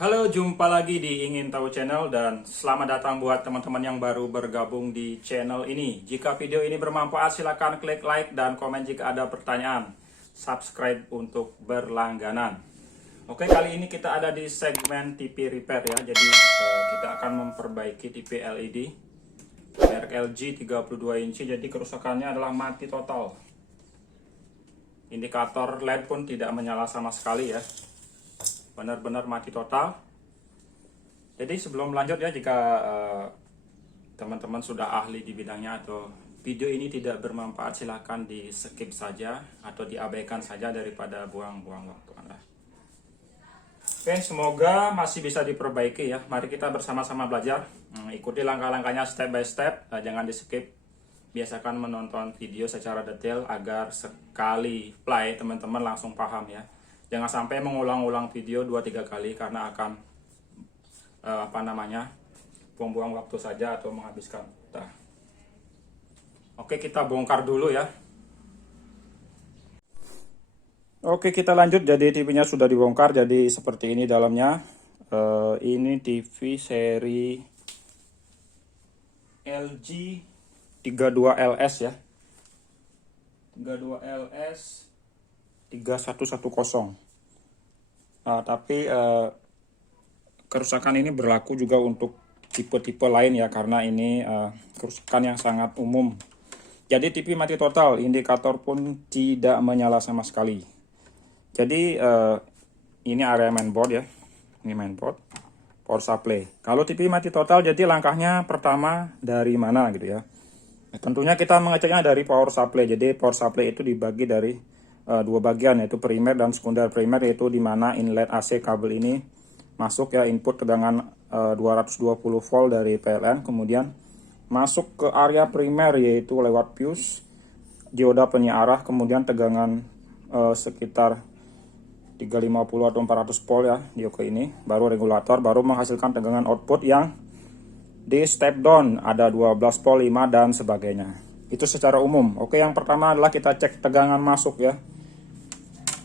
Halo, jumpa lagi di Ingin Tahu Channel dan selamat datang buat teman-teman yang baru bergabung di channel ini. Jika video ini bermanfaat, silakan klik like dan komen jika ada pertanyaan. Subscribe untuk berlangganan. Oke, kali ini kita ada di segmen TV repair ya. Jadi kita akan memperbaiki TV LED merek LG 32 inci. Jadi kerusakannya adalah mati total. Indikator LED pun tidak menyala sama sekali ya. Benar-benar mati total. Jadi sebelum lanjut ya, jika teman-teman sudah ahli di bidangnya atau video ini tidak bermanfaat, silahkan di skip saja atau diabaikan saja daripada buang-buang waktu Anda. Oke, semoga masih bisa diperbaiki ya. Mari kita bersama-sama belajar. Ikuti langkah-langkahnya step by step, jangan di skip. Biasakan menonton video secara detail agar sekali play teman-teman langsung paham ya. Jangan sampai mengulang-ulang video 2-3 kali karena akan buang-buang waktu saja atau menghabiskan. Oke, kita bongkar dulu ya. Oke, kita lanjut. Jadi TV-nya sudah dibongkar. Jadi seperti ini dalamnya. Ini TV seri LG 32LS ya. 32LS 3110. Tapi kerusakan ini berlaku juga untuk tipe-tipe lain ya, karena ini kerusakan yang sangat umum. Jadi TV mati total, indikator pun tidak menyala sama sekali. Jadi ini area mainboard ya, ini mainboard, power supply. Kalau TV mati total, jadi langkahnya pertama dari mana gitu ya? Nah, tentunya kita mengeceknya dari power supply. Jadi power supply itu dibagi dari dua bagian, yaitu primer dan sekunder. Primer yaitu di mana inlet AC kabel ini masuk ya, input tegangan 220 volt dari PLN, kemudian masuk ke area primer yaitu lewat fuse, dioda penyiarah, kemudian tegangan sekitar 350 atau 400 volt ya di ini, baru regulator, baru menghasilkan tegangan output yang di step down ada 12 volt, 5 dan sebagainya. Itu secara umum. Oke, yang pertama adalah kita cek tegangan masuk ya.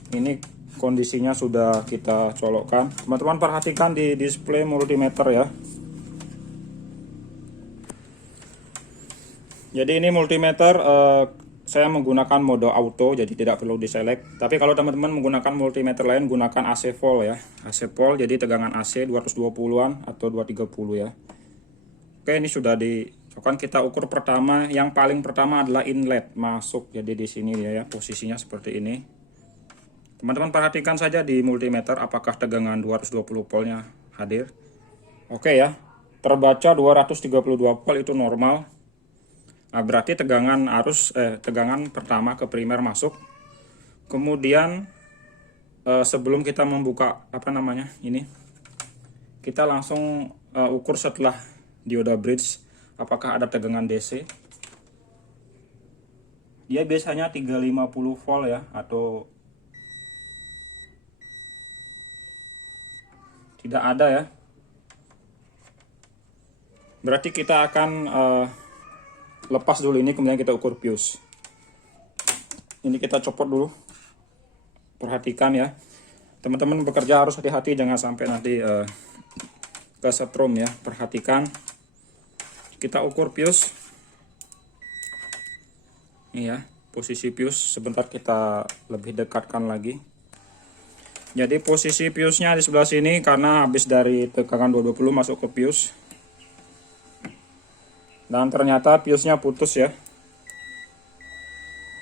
Ini kondisinya sudah kita colokkan. Teman-teman perhatikan di display multimeter ya. Jadi ini multimeter saya menggunakan mode auto, jadi tidak perlu diselect. Tapi kalau teman-teman menggunakan multimeter lain, gunakan AC volt ya. AC volt, jadi tegangan AC 220-an atau 230 ya. Oke, ini sudah dicolokkan. Kita ukur pertama, yang paling pertama adalah inlet masuk. Jadi di sini ya, posisinya seperti ini. Teman-teman perhatikan saja di multimeter apakah tegangan 220 voltnya hadir. Oke ya, terbaca 232 volt, itu normal. Nah, berarti tegangan tegangan pertama ke primer masuk. Kemudian sebelum kita membuka ini, kita langsung ukur setelah dioda bridge apakah ada tegangan DC. Dia biasanya 350 volt ya, atau tidak ada ya. Berarti kita akan lepas dulu ini, kemudian kita ukur fuse. Ini kita copot dulu. Perhatikan ya, teman-teman bekerja harus hati-hati, jangan sampai nanti kesetrum ya. Perhatikan, kita ukur fuse. Ini ya, posisi fuse. Sebentar kita lebih dekatkan lagi. Jadi posisi fuse-nya di sebelah sini karena habis dari tegangan 220 masuk ke fuse. Dan ternyata fuse-nya putus ya.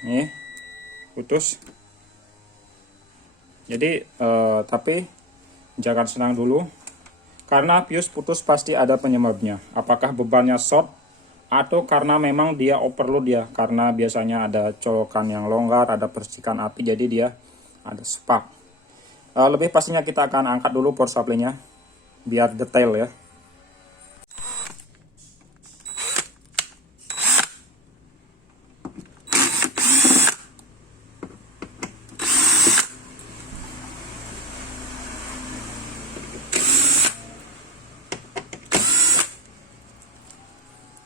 Nih, putus. Jadi tapi jangan senang dulu, karena fuse putus pasti ada penyebabnya. Apakah bebannya short atau karena memang dia overload ya, karena biasanya ada colokan yang longgar, ada percikan api, jadi dia ada spark. Lebih pastinya kita akan angkat dulu power supply-nya biar detail ya.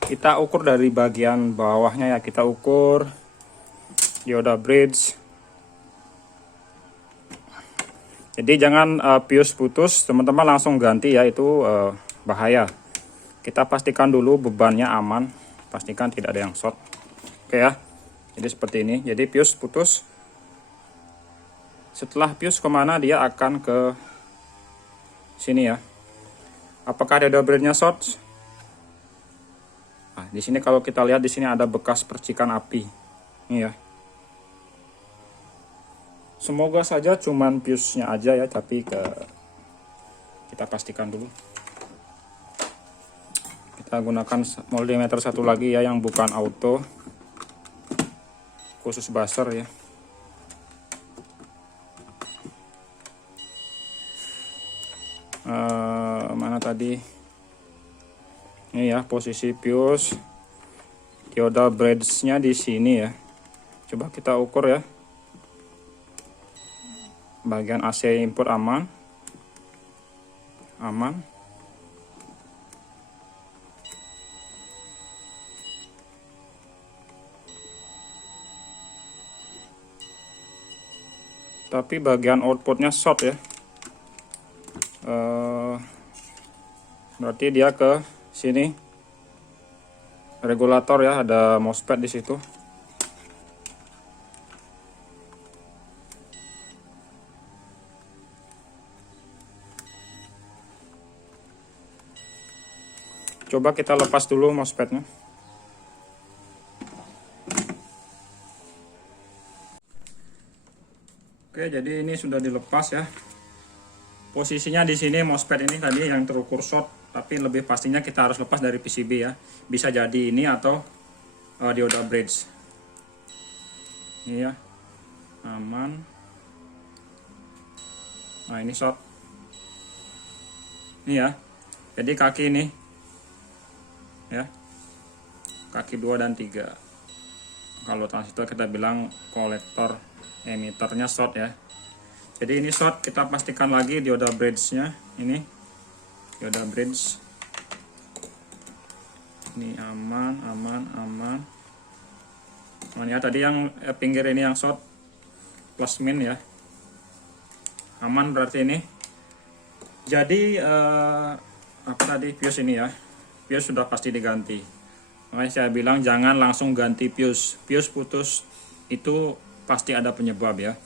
Kita ukur dari bagian bawahnya ya, kita ukur dioda bridge. Jadi jangan fuse putus teman-teman langsung ganti ya, itu bahaya. Kita pastikan dulu bebannya aman, pastikan tidak ada yang short. Oke ya, jadi seperti ini. Jadi fuse putus, setelah fuse kemana dia akan ke sini ya. Apakah ada double-nya short? Nah, di sini kalau kita lihat di sini ada bekas percikan api. Ini ya. Semoga saja cuman fuse-nya aja ya, tapi kita pastikan dulu. Kita gunakan multimeter satu lagi ya, yang bukan auto, khusus buzzer ya. Mana tadi? Ini ya posisi fuse. Dioda bridge-nya di sini ya. Coba kita ukur ya. Bagian AC input aman. Aman. Tapi bagian outputnya short ya. Berarti dia ke sini. Regulator ya, ada MOSFET di situ. Coba kita lepas dulu MOSFET-nya. Oke, jadi ini sudah dilepas ya. Posisinya di sini MOSFET ini tadi yang terukur short, tapi lebih pastinya kita harus lepas dari PCB ya. Bisa jadi ini atau dioda bridge. Ini ya, aman. Nah ini short. Ini ya. Jadi kaki ini, ya, kaki 2 dan 3. Kalau transistor kita bilang kolektor emiternya short ya. Jadi ini short, kita pastikan lagi dioda bridge-nya. Ini dioda bridge. Ini aman, aman, aman. Aman ya, tadi yang pinggir ini yang short plus min ya. Aman berarti ini. Jadi apa tadi, fuse ini ya. Fuse sudah pasti diganti. Makanya saya bilang jangan langsung ganti fuse. Fuse putus itu pasti ada penyebab ya.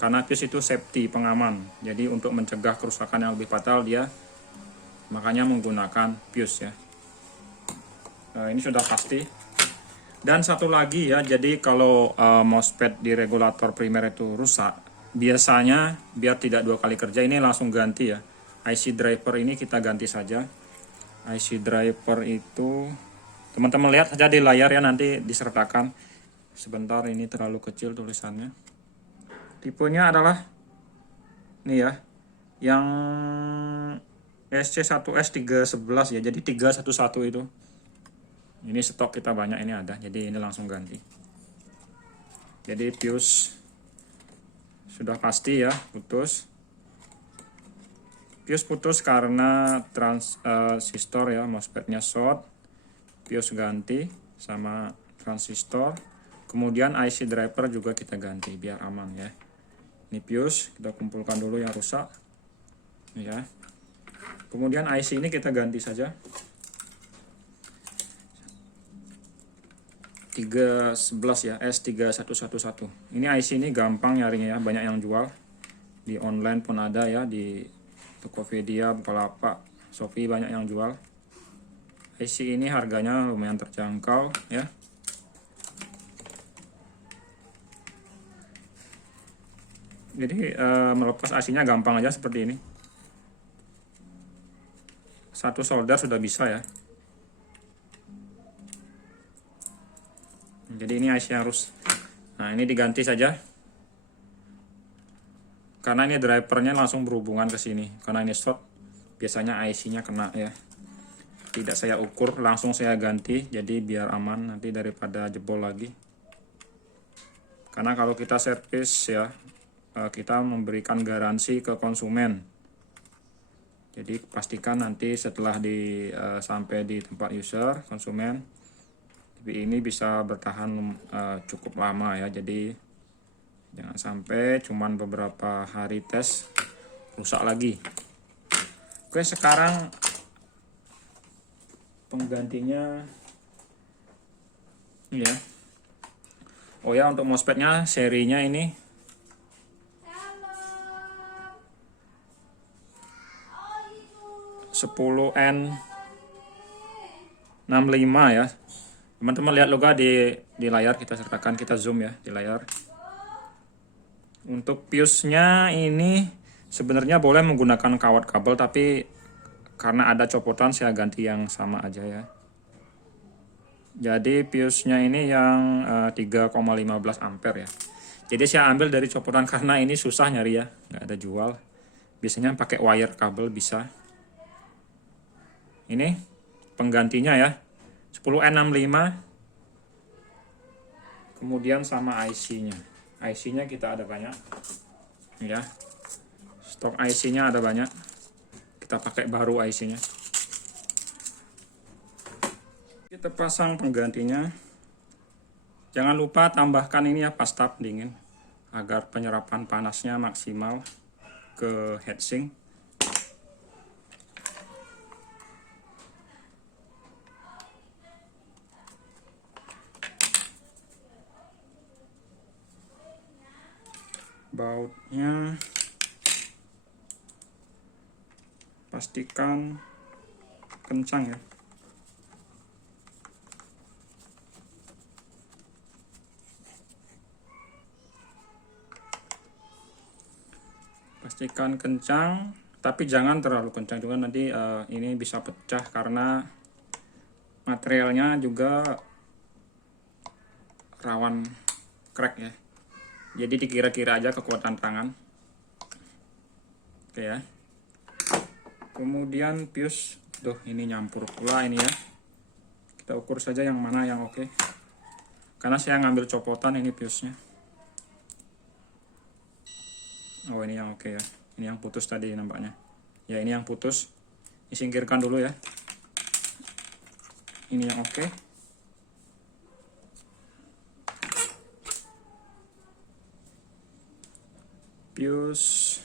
Karena fuse itu safety, pengaman. Jadi untuk mencegah kerusakan yang lebih fatal dia makanya menggunakan fuse ya. Ini sudah pasti. Dan satu lagi ya, jadi kalau MOSFET di regulator primer itu rusak, biasanya biar tidak 2 kali kerja ini langsung ganti ya. IC driver ini kita ganti saja. IC driver itu teman-teman lihat saja di layar ya, nanti disertakan. Sebentar, ini terlalu kecil tulisannya. Tipenya adalah ini ya, yang SC1S311 ya, jadi 311 itu. Ini stok kita banyak, ini ada, jadi ini langsung ganti. Jadi fuse sudah pasti ya putus. Fuse putus karena transistor ya, MOSFET-nya short. Fuse ganti sama transistor. Kemudian IC driver juga kita ganti biar aman ya. Ini fuse kita kumpulkan dulu yang rusak ya. Kemudian IC ini kita ganti saja. 311 ya, S3111. Ini IC ini gampang nyarinya ya, banyak yang jual. Di online pun ada ya, di Tokopedia, Bukalapak, Shopee banyak yang jual. IC ini harganya lumayan terjangkau ya. Jadi melepas IC-nya gampang aja seperti ini. Satu solder sudah bisa ya. Jadi ini IC harus, nah ini diganti saja. Karena ini drivernya langsung berhubungan ke sini. Karena ini short, biasanya IC-nya kena ya. Tidak saya ukur, langsung saya ganti. Jadi biar aman nanti daripada jebol lagi. Karena kalau kita servis ya, kita memberikan garansi ke konsumen. Jadi pastikan nanti setelah sampai di tempat user, konsumen, TV ini bisa bertahan cukup lama ya. Jadi jangan sampai cuman beberapa hari tes rusak lagi. Oke, sekarang penggantinya ini ya. Oh ya, untuk MOSFET-nya serinya ini 10N65 ya. Teman-teman lihat logo di layar, kita sertakan, kita zoom ya di layar. Untuk fuse-nya ini sebenarnya boleh menggunakan kawat kabel, tapi karena ada copotan saya ganti yang sama aja ya. Jadi fuse-nya ini yang 3,15 ampere ya. Jadi saya ambil dari copotan karena ini susah nyari ya, nggak ada jual. Biasanya pakai wire kabel bisa. Ini penggantinya ya, 10N65. Kemudian sama IC-nya. IC-nya kita ada banyak. Ya. Stok IC-nya ada banyak. Kita pakai baru IC-nya. Kita pasang penggantinya. Jangan lupa tambahkan ini ya pas tap dingin agar penyerapan panasnya maksimal ke heatsink. Bautnya pastikan kencang ya. Pastikan kencang, tapi jangan terlalu kencang juga, nanti ini bisa pecah karena materialnya juga rawan crack ya. Jadi dikira-kira aja kekuatan tangan. Oke ya. Kemudian fuse, tuh ini nyampur pula ini ya. Kita ukur saja yang mana yang oke. Karena saya ngambil copotan ini fuse-nya. Oh ini yang oke ya. Ini yang putus tadi nampaknya. Ya ini yang putus. Disingkirkan dulu ya. Ini yang oke. Fuse.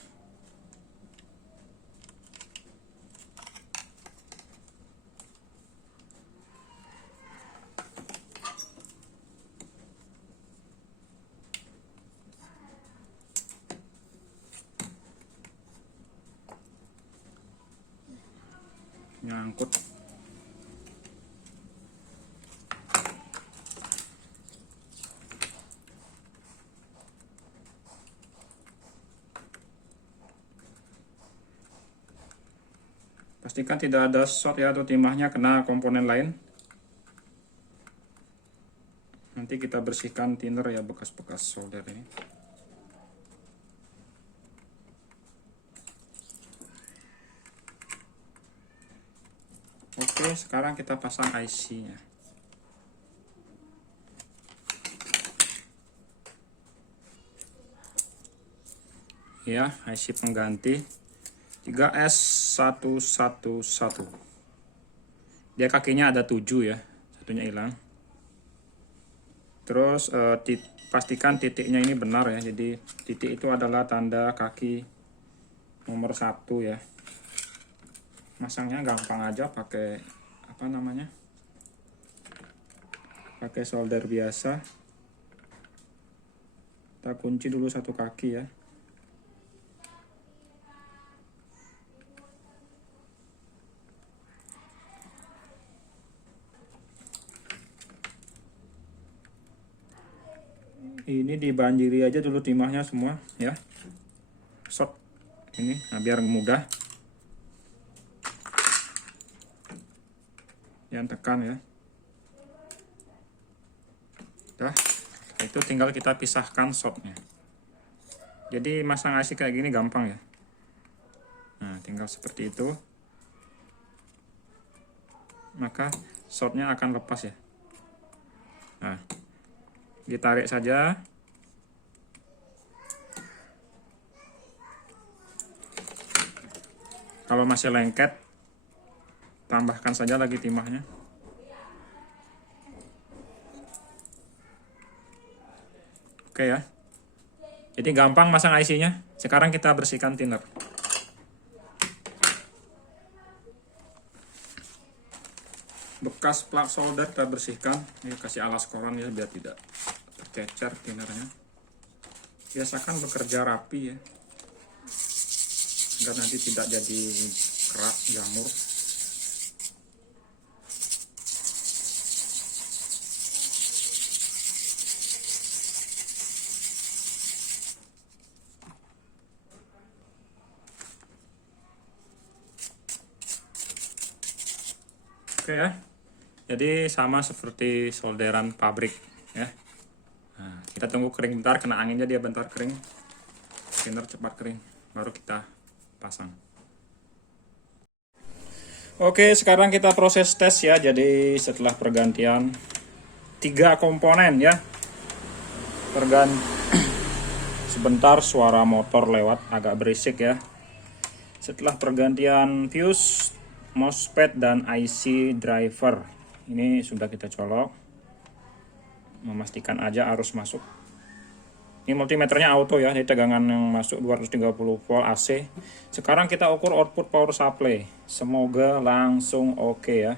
Nyangkut. Pastikan tidak ada short ya atau timahnya kena komponen lain. Nanti kita bersihkan thinner ya, bekas-bekas solder ini. Oke, sekarang kita pasang IC-nya. Ya, IC pengganti 3S111. Dia kakinya ada 7 ya, satunya hilang. Terus pastikan titiknya ini benar ya. Jadi titik itu adalah tanda kaki nomor 1 ya. Masangnya gampang aja, pakai apa namanya? Pakai solder biasa. Kita kunci dulu satu kaki ya. Ini dibanjiri aja dulu timahnya semua ya. Short ini, nah biar mudah. Yang tekan ya. Dah, itu tinggal kita pisahkan shortnya. Jadi masang IC kayak gini gampang ya. Nah, tinggal seperti itu. Maka shortnya akan lepas ya. Nah, ditarik saja. Kalau masih lengket, tambahkan saja lagi timahnya. Oke ya. Jadi gampang masang IC-nya. Sekarang kita bersihkan thinner. bekas plak solder kita bersihkan. Ini kasih alas koran ya biar tidak tercecer tinernya. Biasakan bekerja rapi ya, agar nanti tidak jadi kerak jamur. Oke ya, jadi sama seperti solderan pabrik ya. Nah, kita tunggu kering bentar, kena anginnya dia bentar kering, thinner cepat kering, baru kita pasang. Oke, sekarang kita proses tes ya. Jadi setelah pergantian 3 komponen ya, sebentar suara motor lewat agak berisik ya. Setelah pergantian fuse, MOSFET dan IC driver, ini sudah kita colok, memastikan aja arus masuk. Ini multimeternya auto ya, jadi tegangan yang masuk 230 volt AC. Sekarang kita ukur output power supply, semoga langsung oke ya.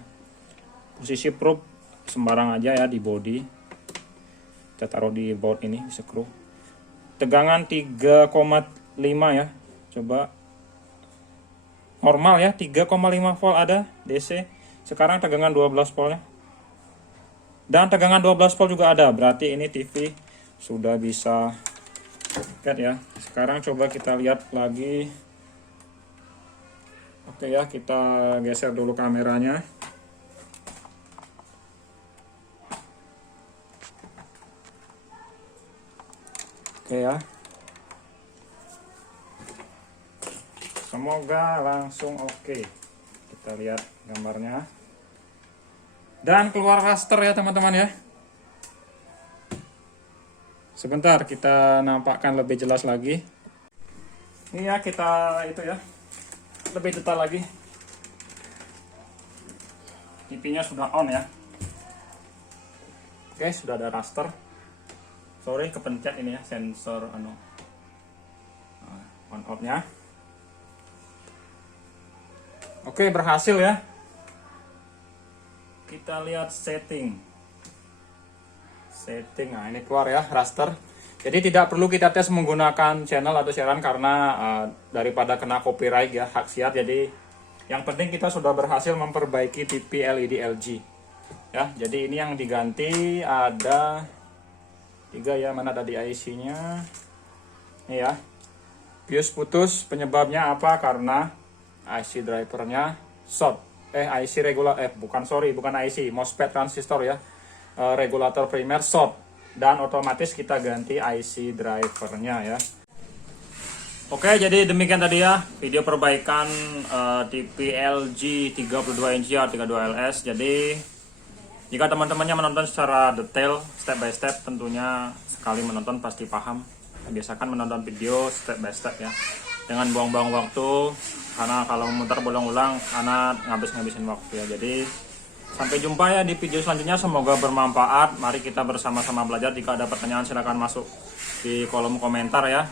Posisi probe sembarang aja ya di body, kita taruh di board ini, screw. Tegangan 3,5 ya, coba. Normal ya, 3,5 volt ada DC. Sekarang tegangan 12 voltnya. Dan tegangan 12 volt juga ada, berarti ini TV sudah bisa cat ya. Sekarang coba kita lihat lagi. Oke ya, kita geser dulu kameranya. Oke ya. Semoga langsung oke. Kita lihat gambarnya. Dan keluar raster ya teman-teman ya. Sebentar kita nampakkan lebih jelas lagi. Ini ya, kita itu ya, lebih detail lagi. TV-nya sudah on ya. Oke, sudah ada raster. Sorry kepencet ini ya, sensor on off-nya. Oke, berhasil ya. Kita lihat setting. Nah ini keluar ya raster. Jadi tidak perlu kita tes menggunakan channel atau siaran karena daripada kena copyright ya, hak siar. Jadi yang penting kita sudah berhasil memperbaiki TV LED LG ya. Jadi ini yang diganti ada 3 ya, mana tadi IC-nya. Ini ya. Fuse putus, penyebabnya apa? Karena IC drivernya short. IC bukan IC, MOSFET transistor ya. Regulator primer short, dan otomatis kita ganti IC drivernya ya. Oke, jadi demikian tadi ya video perbaikan TV LG 32 inch R32LS. Jadi jika teman-temannya menonton secara detail, step by step, tentunya sekali menonton pasti paham. Biasakan menonton video step by step ya, dengan buang-buang waktu, karena kalau memutar berulang-ulang karena ngabisin waktu ya. Jadi sampai jumpa ya di video selanjutnya, semoga bermanfaat. Mari kita bersama-sama belajar. Jika ada pertanyaan silahkan masuk di kolom komentar ya,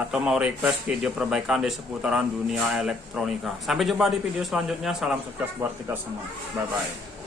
atau mau request video perbaikan di seputaran dunia elektronika. Sampai jumpa di video selanjutnya. Salam sukses buat kita semua. Bye bye.